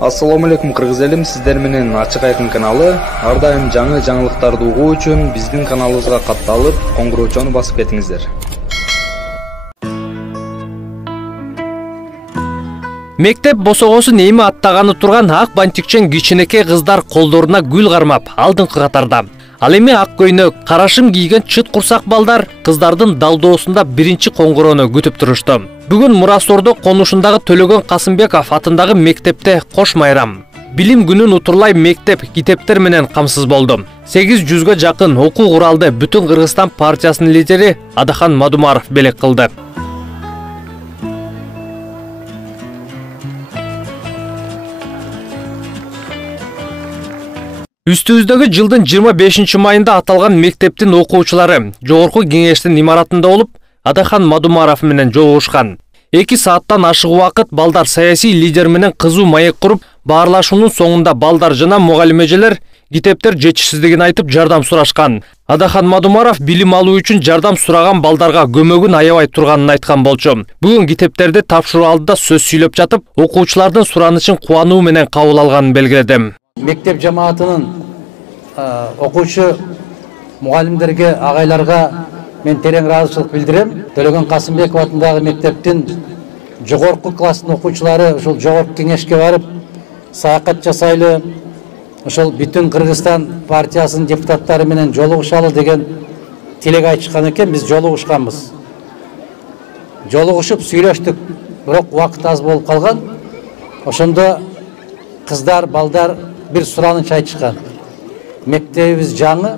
Assalamu alaikum кыргыз элим, сиздер менен Ачык Айкын каналы. Ар дайым жаңы жаңылыктарды угуу үчүн биздин каналыбызга катталып, коңгуроочону басып кетиңиздер. Мектеп босогосун эми аттаганы турган ак бантикчен кичинекей кыздар колдоруна гүл кармап, алдыңкы катарда. Ал эми ак көйнөк, карашым кийген чыт курсак балдар кыздардын далдоосунда биринчи коңгуроону күтүп турушту. Бүгүн Мурасордо конушундагы Төлөгөн Касымбеков атындагы мектепте кош майрам. Билим күнүн утурлай мектеп китептер менен камсыз болду. 800га жакын окуу куралды Бүтүн Кыргызстан партиясынын лидери Адахан Мадумаров белек кылды. Үстүбүздөгү жылдын 25 майында аталган мектептин окуучулары жогорку кеңештин имаратында болуп, Адахан Мадумаров менен жолугушкан. 2 сааттан ашык убакыт балдар саясий лидер менен кызуу маек куруп, баарлашуунун соңунда балдар жана мугалимежелер китептер жетишсиздигин айтып жардам сурашкан. Адахан Мадумаров билим алуу үчүн жардам сураган балдарга көмөгүн аябай турганын айткан болчу. Бүгүн китептерди тапшыруу алдыда сөз сүйлөп жатып, окуучулардын суранычын кубануу менен кабыл алганын белгиледи. Мектеп жамаатынын окуучу мугалимдерге, агайларга мен терең ыраазычылык билдирем. Төлөгөн Касымбеков атындагы мектептин жогорку класстын окуучулары ошол жогорку кеңешке барып, саякат жасайлы, ошол Бүтүн Кыргызстан партиясынын депутаттары менен жолугушалы деген тилек айтышкан экен. Биз жолугушканбыз. Жолугушуп сүйлөштүк, бирок убакыт аз болуп калган. Ошондо кыздар, балдар bir сураныч айтышкан. Мектебибиз жаңы,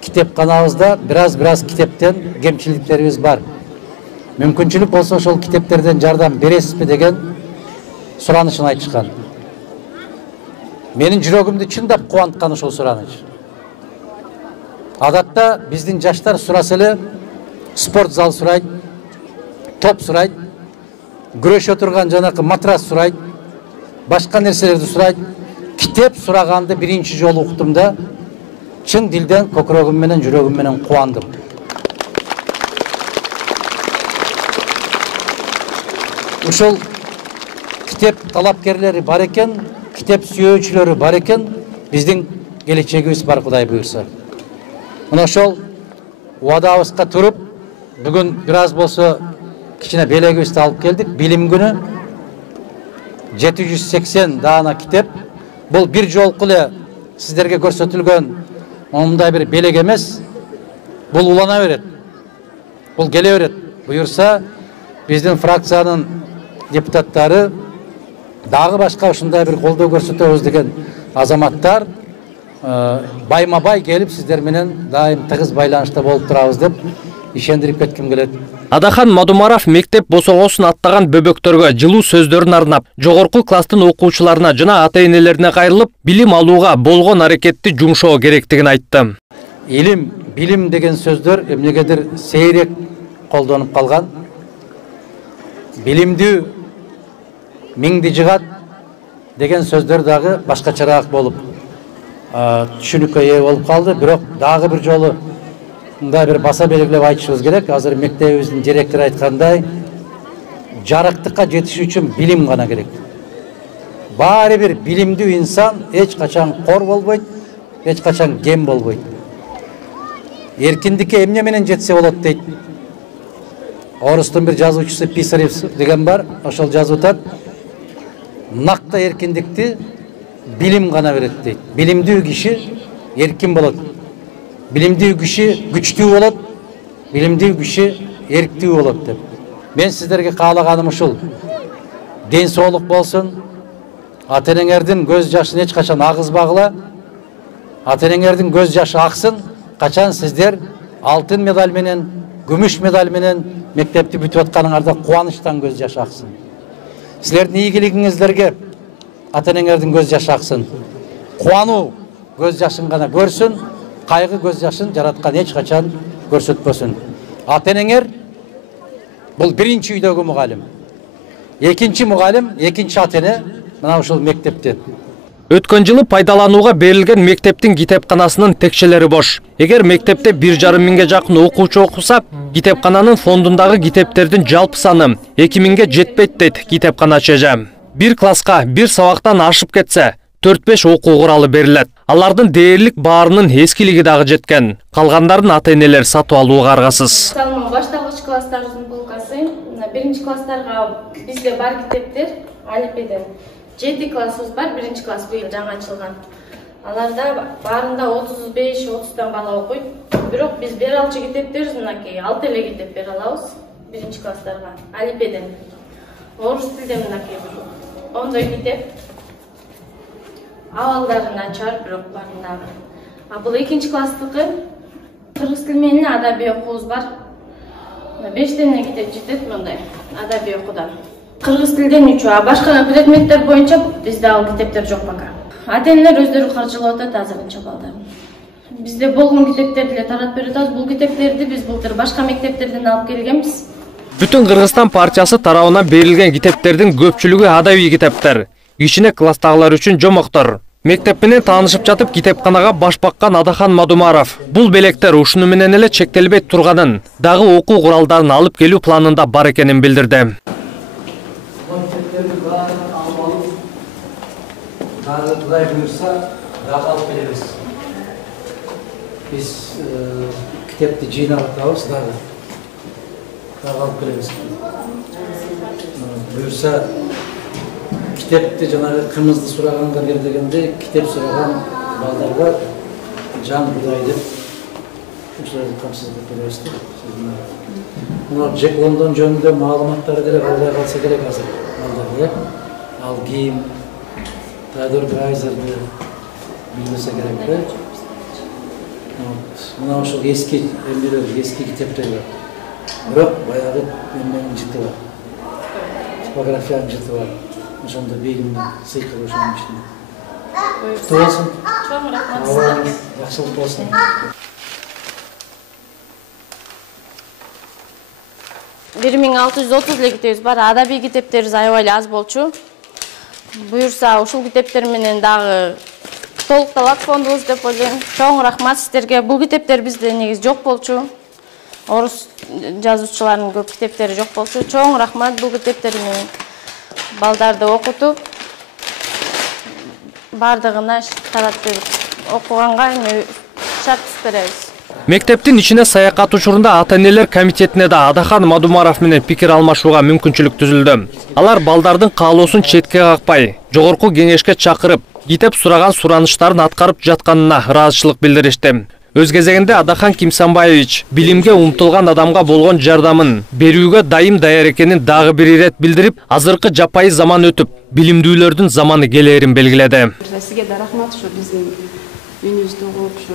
китепканабызда бираз китептен кемчиликтерибиз бар. Мүмкүнчүлүк болсо ошол китептерден жардам бересизби деген суранычын айтышкан. Менин жүрөгүмдү чындап кубанткан ошол сураныч. Адатта биздин жаштар сураса эле спорт зал сурайт, топ сурайт, күрөшө турган жанакы матрас сурайт, башка нерселерди сурайт. Kitap suragandı birinci жолу уктум да, чын дилден көкүрөгүм менен жүрөгүм менен кубандым. Ошол китеп талапкерлери бар экен, китеп сүйүүчүлөрү бар экен, биздин келечегибиз бар Кудай буйрса. Мына ошол убадабызга туруп, бүгүн бир аз болсо кичине белегибизди алып келдик. Билим күнү 780 даана китеп. Бұл bir жолку эле сиздерге көрсөтүлгөн мындай бир белек эмес. Бул улана берет. Бул келе берет. Буюрса, биздин фракциянын депутаттары дагы башка ушундай бир колдоо көрсөтөбүз деген азаматтар байма-бай келип сиздер менен дайым тыгыз байланышта болуп турабыз деп ишендирип кетким келет. Адахан Мадумаров мектеп босогосун аттаган бөбөктөргө жылуу сөздөрүн арнап, жогорку класстын окуучуларына жана ата-энелерине кайрылып, билим алууга болгон аракетти жумшоо керектигин айтты. Илим, билим деген сөздөр эмнегедир сейрек колдонуп калган. Билимдүү миңди жыгат деген сөздөр дагы башкачараак болуп түшүнүккө ээ болуп калды. Бирок дагы бир жолу мындай бир баса белгилеп айтышыбыз керек. Азыр мектебибиздин директору айткандай, жарыктыкка жетиш үчүн билим гана керек. Баары бир билимдүү инсан эч качан кор болбойт, эч качан кем болбойт. Эркиндикке эмне менен жетсе болот дейт. Орустун бир жазуучусу Писарев деген бар, ошол жазып атат. Накта эркиндикти билим гана берет дейт. Билимдүү киши эркин болот. Bilimdүү киши күчтүү болот, билимдүү киши эрктүү болот деп. Мен сиздерге каалаганым ушул. Ден соолук болсун. Ата-энеңердин көз жашын эч качан агызбагыла. Ата-энеңердин көз жашы аксын. Качан сиздер алтын медаль менен, күмүш медаль менен мектепти бүтүп атканыңарда кубанычтан көз жашы аксын. Силердин ийгилигиңиздерге ата-энеңердин көз жашы аксын. Кубануу көз жашын гана көрсүн. Кайгы көз жашын жараткан эч качан көрсөтпөсүн. Ата-энеңер бул биринчи үйдөгү мугалим. Экинчи мугалим, экинчи ата-эне мына ушул мектепте. Өткөн жылы пайдаланууга берилген мектептин китепканасынын текшелери бош. Эгер мектепте 1,5 миңге жакын окуучу окуса, китепкананын фондундагы китептердин жалпы саны 2 миңге жетпейт дейт китепканачы эже. Bir класска bir сабактан ашып кетсе 4-5 окуу куралы берилет. Алардын дээрлик баарынын эскилиги дагы жеткен. Калгандарын ата-энелер сатып алууга аргасыз. Башталгыч класстардын полкасы, биринчи класстарга бизде бар китептер алифбеден. 7 классыбыз бар, биринчи класс быйыл жаңы ачылган. Аларда баарында 35-30 бала окуйт. Бирок биз бере алчу китептерибиз мынакей 6 эле китеп бере алабыз биринчи класстарга алифбеден. Орус тилде мынакей 10 китеп. Авалдары начар, бирок баарындагы. Бул экинчи класстыкы кыргыз тили менен адабий окуубуз бар. 5 тенне китеп жетет мындай адабий окуудан. Кыргыз тилден 3, башка предметтер боюнча бизде ал китептер жок пока. Ата-энелер өздөрү каржылап атат азырынча балдарын. Бизде болгон китептерди эле таратып берип атабыз. Бул китептерди биз былтыр башка мектептерден алып келгенбиз. Бүтүн Кыргызстан партиясы тарабынан берилген китептердин көпчүлүгү адабий китептер. Ичине класстагылар үчүн жомоктор. Мектеп менен таанышып жатып китепканага баш баккан Адахан Мадумаров бул белектер ушуну менен эле чектелбей турганын, дагы окуу куралдарын алып келүү планында бар экенин билдирди. Құдай бұйырса, дағы алып келеміз. Біз кітепті жинап атабыз, дағы алып келеміз. Бұйырса, кітепті жаңағы қымызды сұрағанға дегенде, кітеп сұраған балдарға жан Құдай деп, осыларды қамсыздық бересті. Джек Лондон жөнінде мағлұматтары керек, алдай қалса керек азыр балдарға. Ал киім, Тадыр Гайзерді білмесе керек бе? Мына ошол эски эмнелер, эски китептер бар. Бирок баягы эмненин жыты бар. Типографиянын жыты бар. Ошондо бейимдин сыйкы ошонун ичинде. Куттуу болсун. Чоң рахмат сизге. Жакшылык болсун. 1630 эле китебиз бар. Адабий китептерибиз аябай эле аз болчу. Буюрса ушул китептер менен дагы толукталат фондубуз деп ойлойм. Чоң рахмат сиздерге. Бул китептер бизде негизи жок болчу. Орус жазуучуларынын көп китептери жок болчу. Чоң рахмат бул китептер менен балдарды окутуп бардыгына таратып окуганга шарт беребиз. Мектептин ичине саякат учурунда ата-энелер комитетине да Адахан Мадумаров менен пикир алмашууга мүмкүнчүлүк түзүлдү. Алар балдардын каалоосун четке какпай, жогорку кеңешке чакырып, китеп сураган сураныштарын аткарып жатканына ыраазычылык билдиришти. Өз кезегинде Адахан Кимсанбаевич билимге умтулган адамга болгон жардамын берүүгө дайым даяр экенин дагы бир ирет билдирип, азыркы жапайы заман өтүп, билимдүүлөрдүн заманы келээрин белгиледи. Сизге да рахмат, ушу биздин үйүбүздү угуп, ушу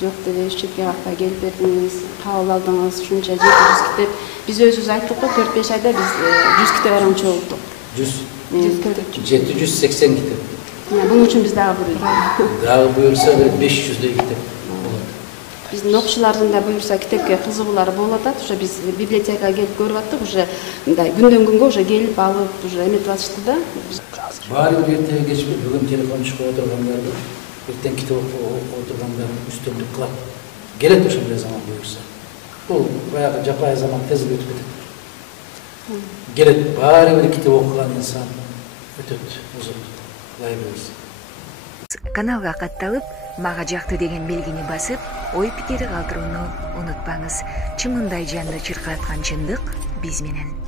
жок деле четке какпай келип бердиңиз, кабыл алдыңыз. Ушунча 700 китеп. Биз өзүбүз айттык го 4-5 айда биз 100 китеп арамчы болдук. 780 китеп. Bunun için biz daha buyuruz. Daha buyursa 500'de kitap. Биздин окуучулардын да буюрса китепке кызыгуулары болуп атат. Уже биз библиотекага келип көрүп аттык. Уже мындай күндөн күнгө уже келип алып, уже эметип атышты да. Баары бир эртеге кечпей бүгүн телефон чыгып отургандарды, эртең китеп окуп отургандарын үстөмдүк кылат. Келет ошондой заман буюрса. Бул баягы жапайы заман тез өтүп кетет. Келет баары бир китеп окуган инсан өтөт, узат. Кудай буюрса. Каналга катталып, мага жакты деген белгини басып, ой пикири калтырууну унутпаңыз. Чымындай жанды чыркаткан чындык биз менен.